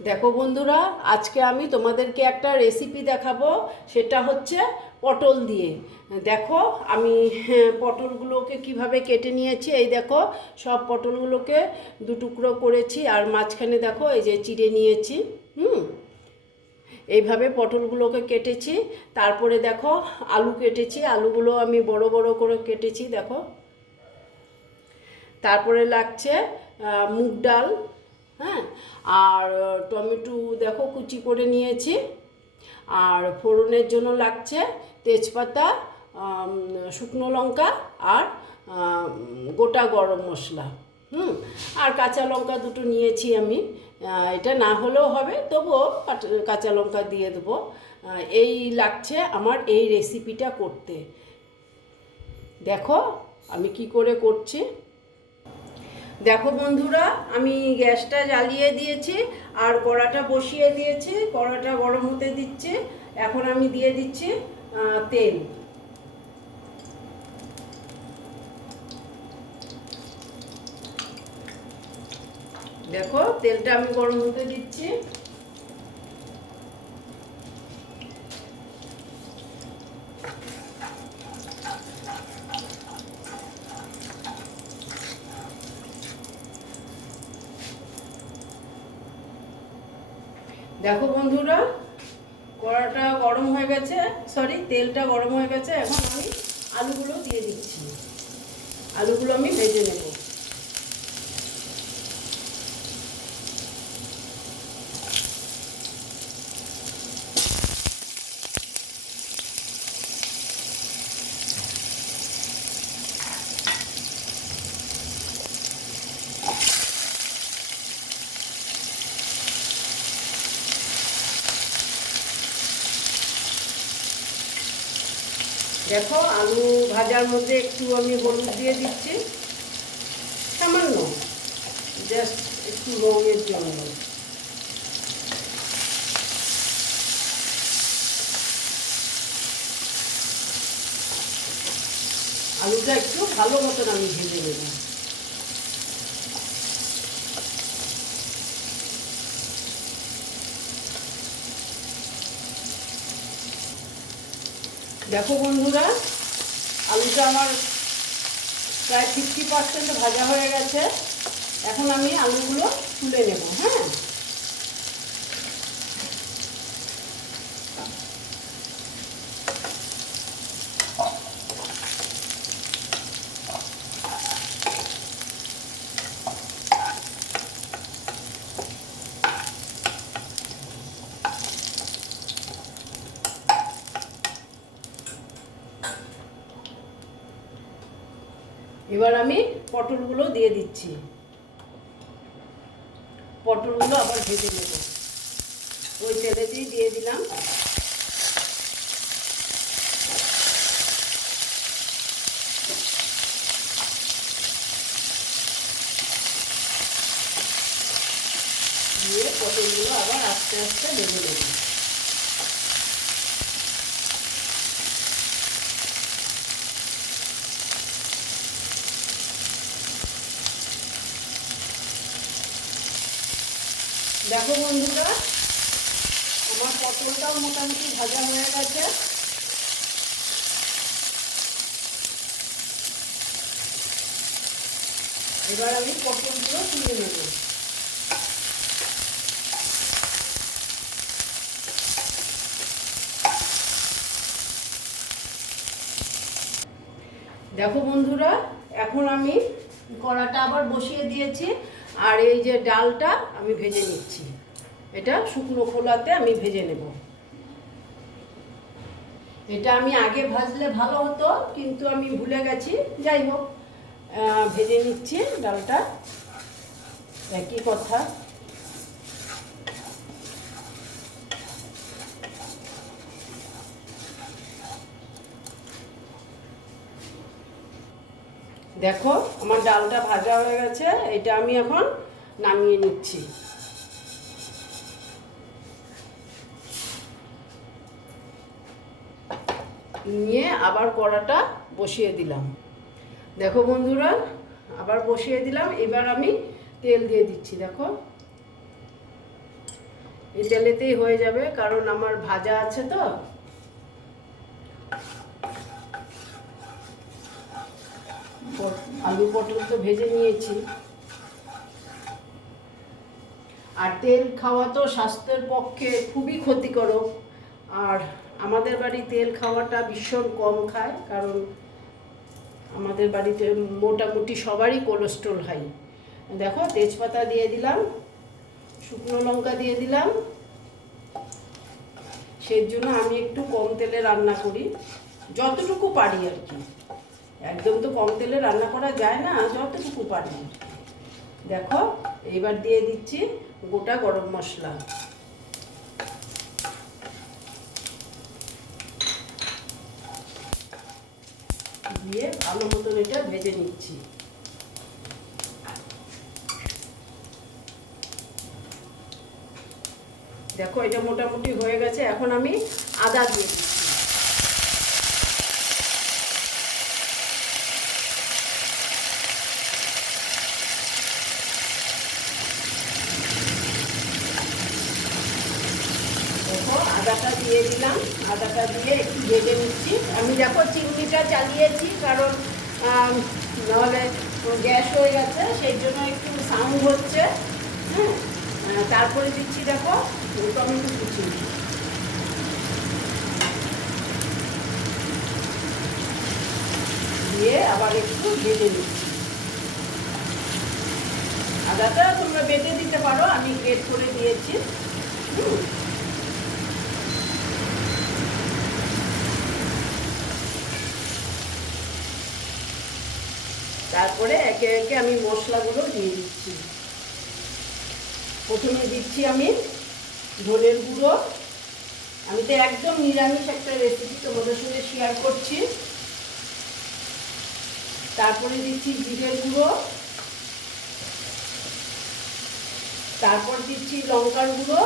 দেখো বন্ধুরা আজকে আমি তোমাদেরকে একটা রেসিপি দেখাবো সেটা হচ্ছে পটল দিয়ে। দেখো আমি হ্যাঁ, পটলগুলোকে কীভাবে কেটে নিয়েছি এই দেখো সব পটলগুলোকে দু টুকরো করেছি আর মাঝখানে দেখো এই যে চিড়ে নিয়েছি হুম? এইভাবে পটলগুলোকে কেটেছি তারপরে দেখো আলু কেটেছি আলুগুলো আমি বড় বড় করে কেটেছি দেখো। তারপরে লাগছে মুগ ডাল হ্যাঁ? আর টমেটো দেখো কুচি করে নিয়েছি। আর ফোড়নের জন্য লাগছে তেজপাতা শুকনো লঙ্কা আর গোটা গরম মশলা, হুম? আর কাঁচা লঙ্কা দুটো নিয়েছি আমি। এটা না হলেও হবে, তবুও কাঁচা লঙ্কা দিয়ে দেবো। এই লাগছে আমার এই রেসিপিটা করতে। দেখো আমি কি করে করছি। দেখো বন্ধুরা, আমি গ্যাসটা জ্বালিয়ে দিয়েছি, আর কড়াটা বসিয়ে দিয়েছি, কড়াটা গরম হতে দিচ্ছে। এখন আমি দিয়ে দিচ্ছি তেল। দেখো, তেলটা আমি গরম হতে দিচ্ছি। দেখো বন্ধুরা, কড়াটা গরম হয়ে গেছে সরি তেলটা গরম হয়ে গেছে, এখন আমি আলুগুলো দিয়ে দিচ্ছি। আলুগুলো আমি ভেজে নেব। দেখো, আলু ভাজার মধ্যে একটু আমি হলুদ দিয়ে দিচ্ছি। সামান্য জাস্ট একটু রঙের জন্য। আলুটা একটু ভালো মতন আমি ভেজে নেব। দেখো বন্ধুরা আলুটা আমার প্রায় ফিফটি পার্সেন্ট ভাজা হয়ে গেছে। এখন আমি আলুগুলো তুলে নেব হ্যাঁ? এবার আমি পটলগুলো দিয়ে দিচ্ছি। পটলগুলো আবার ভেজে নেব। ওই তেলেতেই দিয়ে দিলাম। দিয়ে পটলগুলো আবার আস্তে আস্তে ভেজে নেব। দেখো বন্ধুরা, আমার পটলটাও মোটামুটি ভাজা হয়ে গেছে। এবার আমি পটলগুলো তুলে নেব। দেখো বন্ধুরা, এখন আমি কড়াটা আবার বসিয়ে দিয়েছি। আর এই যে ডালটা আমি ভেজে নিচ্ছি। এটা শুকনো খোলাতে আমি ভেজে নেব। এটা আমি আগে ভাজলে ভালো হতো, কিন্তু আমি ভুলে গেছি। যাই হোক ভেজে নিচ্ছি ডালটা। একই কথা। দেখো, আমার ডালটা ভাজা হয়ে গেছে, এটা আমি এখন নামিয়ে নিচ্ছি। নিয়ে আবার কড়াটা বসিয়ে দিলাম। দেখো বন্ধুরা, আবার বসিয়ে দিলাম, এবার আমি তেল দিয়ে দিচ্ছি, দেখো। এই তেলেতেই হয়ে যাবে, কারণ আমার ভাজা আছে তো। আলু পটল তো ভেজে নিয়েছি। আর তেল খাওয়া তো স্বাস্থ্যের পক্ষে খুবই ক্ষতিকারক। আর আমাদের বাড়ি তেল খাওয়াটা ভীষণ কম খায়, কারণ আমাদের বাড়িতে মোটামুটি সবারই কোলেস্ট্রল হাই দেখো, তেজপাতা দিয়ে দিলাম, শুকনো লঙ্কা দিয়ে দিলাম। সেই জন্য আমি একটু কম তেলে রান্না করি, যতটুকু পারি আর কি। একদম তো কম তেলে রান্না করা যায় না যতটুকু পারি। দেখো, এইবার দিয়ে দিচ্ছি গোটা গরম মশলা। দিয়ে ভালো মতন এটা ভেজে নিচ্ছি। দেখো, এটা মোটামুটি হয়ে গেছে। এখন আমি আদা দিয়ে দিচ্ছি দেখো আদাটা দিয়ে দিলাম আদাটা দিয়ে একটু ভেজে নিচ্ছি। আমি দেখো চিমনিটা চালিয়েছি, কারণ নাহলে গ্যাস হয়ে গেছে, সেই জন্য একটু সাউন্ড হচ্ছে। হ্যাঁ তারপরে দিচ্ছি দেখো টমেটো কুচি। দিয়ে আবার একটু ভেজে নিচ্ছি। আদাটা তোমরা বেটে দিতে পারো, আমি গ্রেট করে দিয়েছি। হুম? তারপরে একে একে আমি মশলাগুলো দিয়ে দিচ্ছি। প্রথমে দিচ্ছি আমি ধনের গুঁড়ো। আমি তো একদম নিরামিষ একটা রেসিপি তোমাদের সঙ্গে শেয়ার করছি। তারপরে দিচ্ছি জিরের গুঁড়ো। তারপর দিচ্ছি লঙ্কার গুঁড়ো।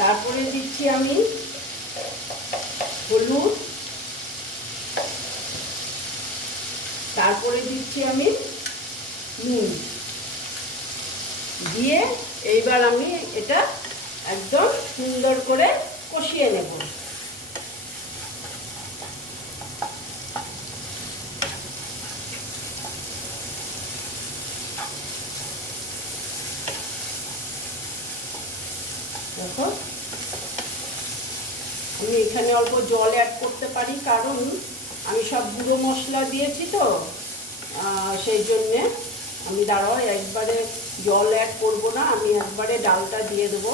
তারপরে দিচ্ছি আমি হলুদ। তারপরে দিচ্ছি আমি নুন দিয়ে এইবার আমি এটা একদম সুন্দর করে কষিয়ে নেব। আমি এখানে অল্প জল অ্যাড করতে পারি, কারণ আমি সব গুঁড়ো মশলা দিয়েছি তো সেই জন্যে আমি দাঁড়াও, একবারে জল অ্যাড করব না, আমি একবারে ডালটা দিয়ে দেবো।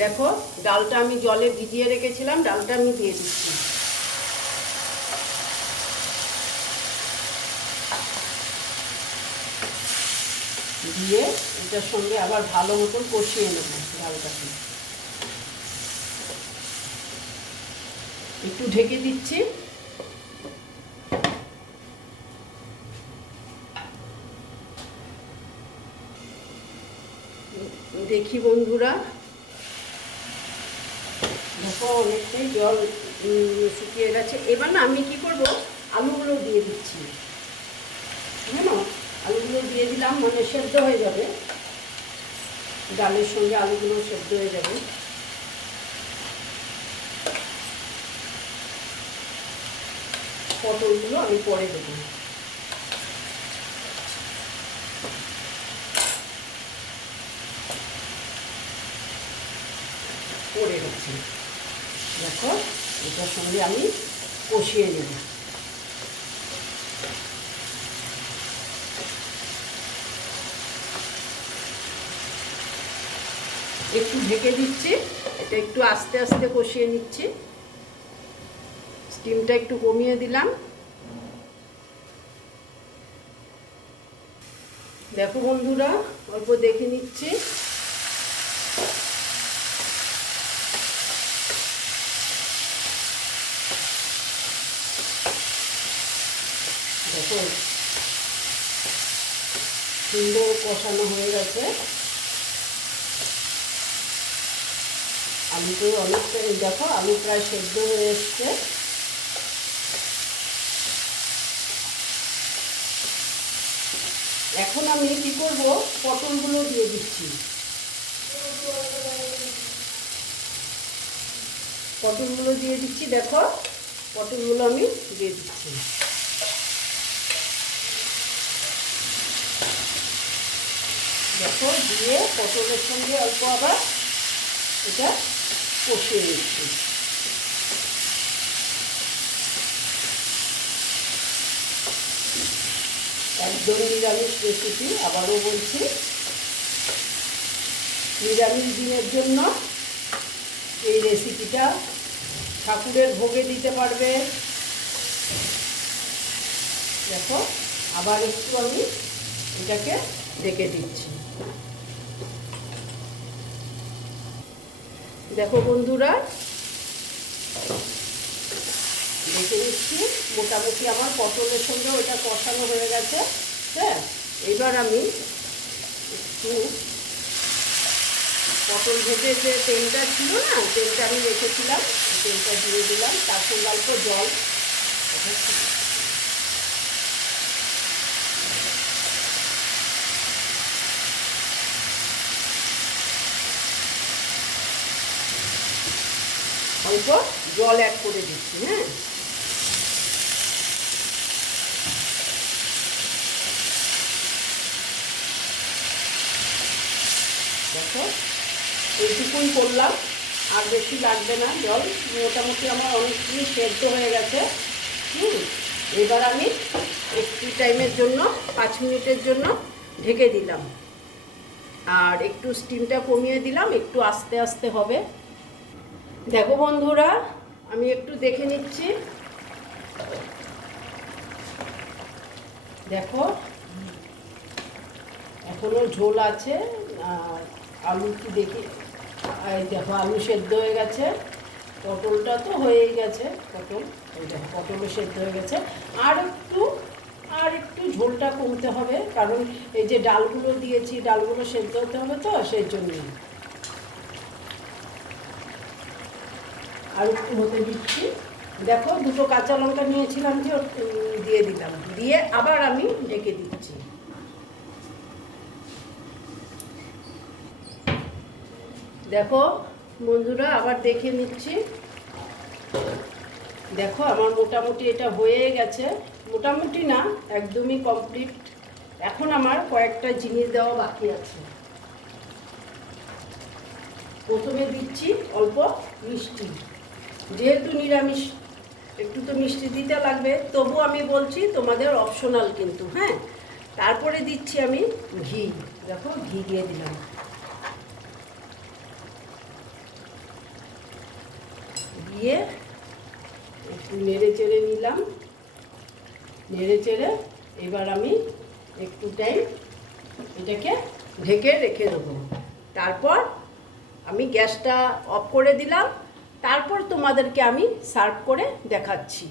দেখো, ডালটা আমি জলে ভিজিয়ে রেখেছিলাম, ডালটা আমি দিয়ে দিচ্ছি। দিয়ে এটার সঙ্গে আবার ভালো মতন কষিয়ে নেব ডালটাকে একটু ঢেকে দিচ্ছি। দেখি বন্ধুরা। দেখো, অনেকটাই জল শুকিয়ে গেছে। এবার না, আমি কি করব? আলুগুলো দিয়ে দিচ্ছি। জানো আলুগুলো দিয়ে দিলাম মানে সেদ্ধ হয়ে যাবে। ডালের সঙ্গে আলুগুলো সেদ্ধ হয়ে যাবে। পটলগুলো আমি পরে দেবো। পরে গেছি দেখো, এটার সঙ্গে আমি কষিয়ে নেব। একটু ঢেকে দিচ্ছি। এটা একটু আস্তে আস্তে কষিয়ে নিচ্ছি। স্টিমটা একটু কমিয়ে দিলাম। দেখো বন্ধুরা, অল্প দেখে নিচ্ছি। দেখো, সুন্দর কষানো হয়ে গেছে। আলুতে অনেকটা দেখো, আলু প্রায় সেদ্ধ হয়ে এসছে। এখন আমি কি করব? পটলগুলো দিয়ে দিচ্ছি। পটলগুলো দিয়ে দিচ্ছি, দেখো। পটলগুলো আমি দিয়ে দিচ্ছি। দেখো, দিয়ে পটলের সঙ্গে অল্প আবার এটা কষিয়ে নিচ্ছি। একদম নিরামিষ রেসিপি আবারও বলছি। নিরামিষ দিনের জন্য এই রেসিপিটা ঠাকুরের ভোগে দিতে পারবে। দেখো, আবার একটু আমি এটাকে ডেকে দিচ্ছি। দেখো বন্ধুরা, দেখে নিচ্ছি, মোটামুটি আমার পটলের সঙ্গে ওটা কষানো হয়ে গেছে হ্যাঁ? এবার আমি একটু পটল ভেজে যে তেলটা ছিল না, তেলটা আমি রেখেছিলাম, তেলটা দিয়ে দিলাম, তার সঙ্গে অল্প জল। অল্প জল অ্যাড করে দিচ্ছি হ্যাঁ? দেখো, এইটুকুই করলাম, আর বেশি লাগবে না জল। মোটামুটি আমার অনেকগুলি সেদ্ধ হয়ে গেছে, হুম? এবার আমি একটু টাইমের জন্য, পাঁচ মিনিটের জন্য ঢেকে দিলাম। আর একটু স্টিমটা কমিয়ে দিলাম, একটু আস্তে আস্তে হবে। দেখো বন্ধুরা, আমি একটু দেখে নিচ্ছি। দেখো, এখনও ঝোল আছে, আর আলু কি দেখি দেখো আলু সেদ্ধ হয়ে গেছে। পটলটা তো হয়েই গেছে, পটল, এই দেখো পটলও সেদ্ধ হয়ে গেছে। আর একটু আর একটু ঝোলটা কমতে হবে, কারণ এই যে ডালগুলো দিয়েছি, ডালগুলো সেদ্ধ হতে হবে তো, সেই জন্যই। আর একটু হতে দিচ্ছি। দেখো, দুটো কাঁচা লঙ্কা নিয়েছিলাম যে দিয়ে দিলাম। দিয়ে আবার আমি ডেকে দিচ্ছি। দেখো, বন্ধুরা, আবার দেখে নিচ্ছি। দেখো, আমার মোটামুটি এটা হয়ে গেছে। মোটামুটি না, একদমই কমপ্লিট এখন আমার কয়েকটা জিনিস দেওয়া বাকি আছে। প্রথমে দিচ্ছি অল্প মিষ্টি। যেহেতু নিরামিষ, একটু তো মিষ্টি দিতে লাগবে, তবু আমি বলছি তোমাদের অপশনাল কিন্তু হ্যাঁ? তারপরে দিচ্ছি আমি ঘি। দেখো, ঘি দিয়ে দিলাম। দিয়ে একটু নেড়ে চেড়ে নিলাম। নেড়ে চেড়ে এবার আমি একটু টাইম এটাকে ঢেকে রেখে দেবো। তারপর আমি গ্যাসটা অফ করে দিলাম। তারপর তোমাদেরকে আমি সার্ভ করে দেখাচ্ছি।